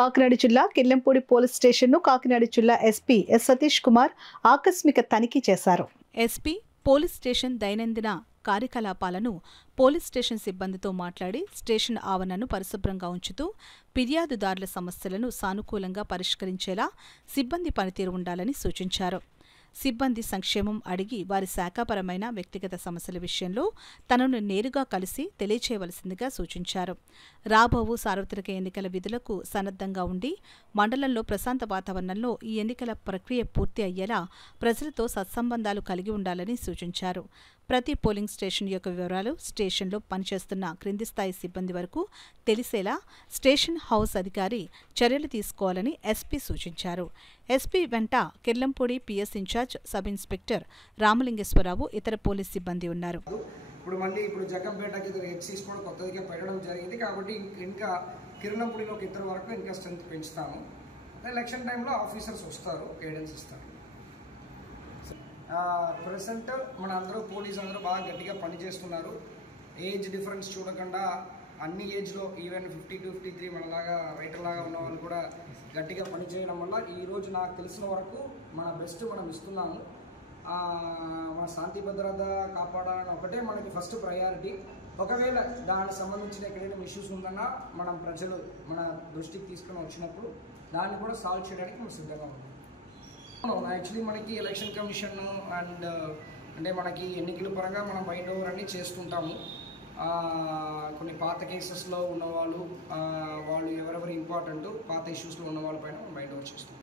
కాకినాడ జిల్లా కిర్లంపూడి పోలీస్ స్టేషన్ను కాకినాడ జిల్లా ఎస్పీ ఎస్ సతీష్ కుమార్ ఆకస్మిక తనిఖీ చేశారు. ఎస్పీ పోలీస్ స్టేషన్ దైనందిన కార్యకలాపాలను పోలీస్ స్టేషన్ సిబ్బందితో మాట్లాడి స్టేషన్ ఆవరణను పరిశుభ్రంగా ఉంచుతూ ఫిర్యాదుదారుల సమస్యలను సానుకూలంగా పరిష్కరించేలా సిబ్బంది పనితీరు ఉండాలని సూచించారు. సిబ్బంది సంక్షేమం అడిగి వారి శాఖాపరమైన వ్యక్తిగత సమస్యల విషయంలో తనను నేరుగా కలిసి తెలియచేయవలసిందిగా సూచించారు. రాబోవు సార్వత్రిక ఎన్నికల విధులకు సన్నద్ధంగా ఉండి మండలంలో ప్రశాంత వాతావరణంలో ఈ ఎన్నికల ప్రక్రియ పూర్తి అయ్యేలా ప్రజలతో సత్సంబంధాలు కలిగి ఉండాలని సూచించారు. ప్రతి పోలింగ్ స్టేషన్ యొక్క వివరాలు స్టేషన్లో పనిచేస్తున్న క్రింది స్థాయి సిబ్బంది వరకు తెలిసేలా స్టేషన్ హౌస్ అధికారి చర్యలు తీసుకోవాలని ఎస్పీ సూచించారు. ఎస్పీ వెంట Kirlampudi PS in charge sub inspector Ramalingeswararao ఇతర పోలీస్ సిబ్బంది ఉన్నారు. ఇప్పుడు జగ్గంపేటకి హెచ్సీస్ కూడా కొత్తదిగా పెట్టడం జరిగింది కాబట్టి ఇంకా కిర్లంపూడిలో ఇద్దరు వరకు ఇంకా స్ట్రెంత్ పెంచుతాము. ఎలక్షన్ టైంలో ఆఫీసర్స్ వస్తారు, గైడెన్స్ ఇస్తారు. ప్రెసెంట్ మన అందరూ పోలీసు అందరూ బాగా గట్టిగా పనిచేస్తున్నారు. ఏజ్ డిఫరెన్స్ చూడకుండా అన్ని ఏజ్లో ఈవెన్ 50 to 53 మనలాగా రైటర్లాగా ఉన్న వాళ్ళు కూడా గట్టిగా పనిచేయడం వల్ల ఈరోజు నాకు తెలిసిన వరకు మన బెస్ట్ మనం ఇస్తున్నాము. మన శాంతి భద్రత కాపాడాలని ఒకటే మనకి ఫస్ట్ ప్రయారిటీ. ఒకవేళ దానికి సంబంధించిన ఎక్కడైనా ఇష్యూస్ ఉందన్నా మనం ప్రజలు మన దృష్టికి తీసుకుని వచ్చినప్పుడు దాన్ని కూడా సాల్వ్ చేయడానికి మనం సిద్ధంగా ఉన్నాం. యాక్చువల్లీ మనకి ఎలక్షన్ కమిషన్ అండ్ అంటే మనకి ఎన్నికల పరంగా మనం బైండ్ ఓవర్ అన్నీ చేస్తుంటాము. కొన్ని పాత కేసెస్లో ఉన్నవాళ్ళు వాళ్ళు ఎవరెవరు ఇంపార్టెంట్ పాత ఇష్యూస్లో ఉన్న వాళ్ళ పైన మనం బైండ్ ఓవర్ చేస్తాం.